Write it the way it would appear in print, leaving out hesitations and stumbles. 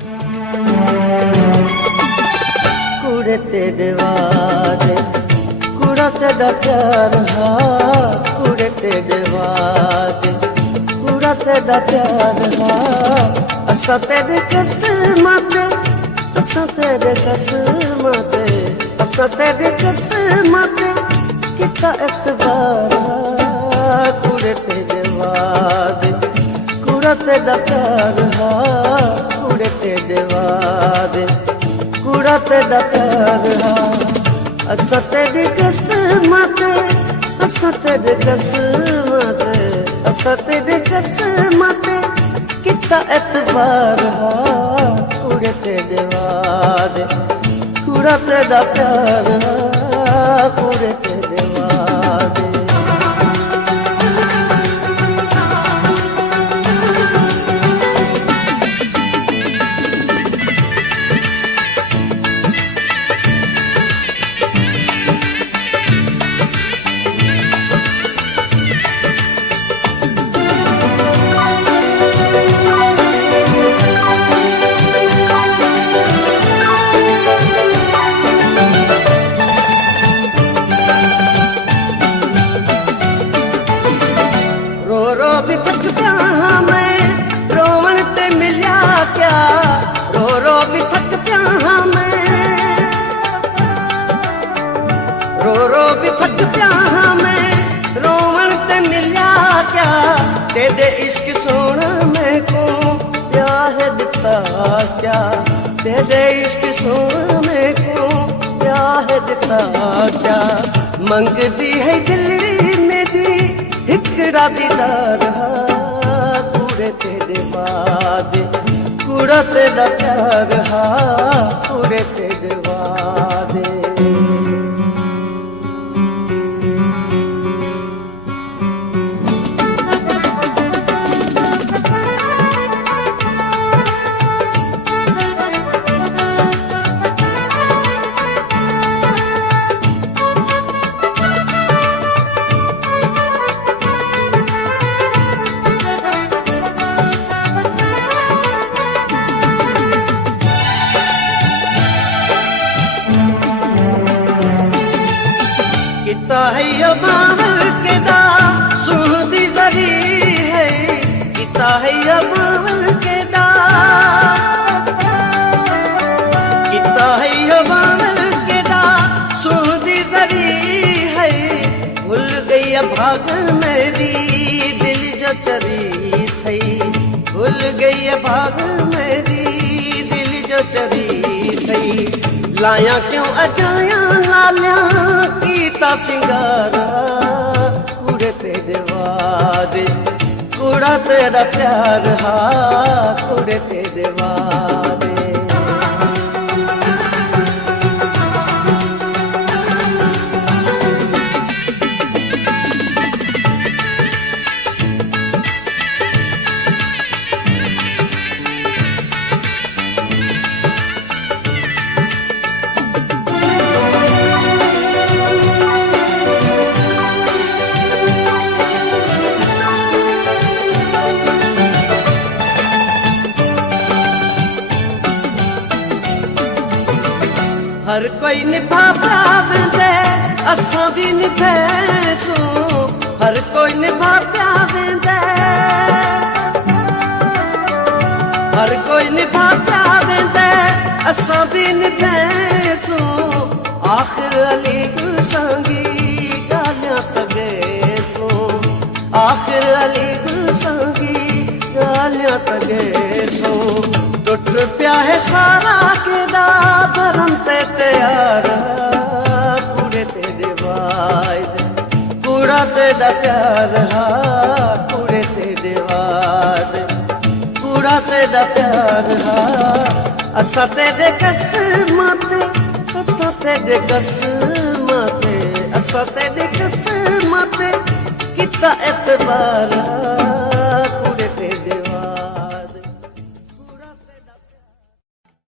कुड़े तेरे वादे कुड़ा तेरा प्यार हा कुड़े तेरे वादे कुड़ा तेरा प्यार हा असा तेरे किस्मत असा तेरे किस्मत असा तेरे किस्मत किता एतबार हा कुड़े तेरे वादे कुड़ा तेरा प्यार हा कुड़े तेरे वादे कुड़ा तेरा प्यार हा असा तेरी किस्मत असा तेरी किस्मत असा तेरी किस्मत किता एतबार हा कुड़े तेरे वादे कुड़ा तेरा प्यार हा कुड़े तेरे वादे भी थक प्या मैं रोवण ते मिलिया क्या रो भी थक प्या मैं रो भी थक प्या मैं रोवण ते मिलिया क्या तेरे इश्क सोना मैं को प्याह दिता क्या तेरे इश्क सोना मैं को प्याह दिता क्या मंगदी है दिलड़ी मेरी हिकड़ा दीदार हा कुड़े तेरे वादे कुड़ा तेरा प्यार हा कुड़े तेरे वादे किता है ये बावल के दा सुहदी जरी है किता है ये बावल के दा किता है ये बावल के दा सुहदी जरी है भूल गई भागन मेरी दिल जो चरी थई भूल गई भागन मेरी दिल जो चरी थई लाया क्यों अजाया लालिया कीता सिंगारा कुड़े तेरे वादे कुड़ा तेरा प्यार हा कुड़े तेरे वादे हर कोई निभा प्यावेंदे असां भी निभैसू हर कोई निभा प्यावेंदे हर कोई निभा प्यावेंदे असां भी निभैसू आखिर अली गुलसांगी गालियां तगेसू आखिर अली गुलसांगी गालियां तगेसू टुट प्या है सारा केदा भरम ते तैयार कुड़े तेरे वादे कुड़ा तेरा प्यार हा कुड़े तेरे वादे कुड़ा तेरा प्यार हा असा तेरे किस्मत असा तेरे किस्मत असा तेरे किस्मत किता एतबार कुड़े तेरे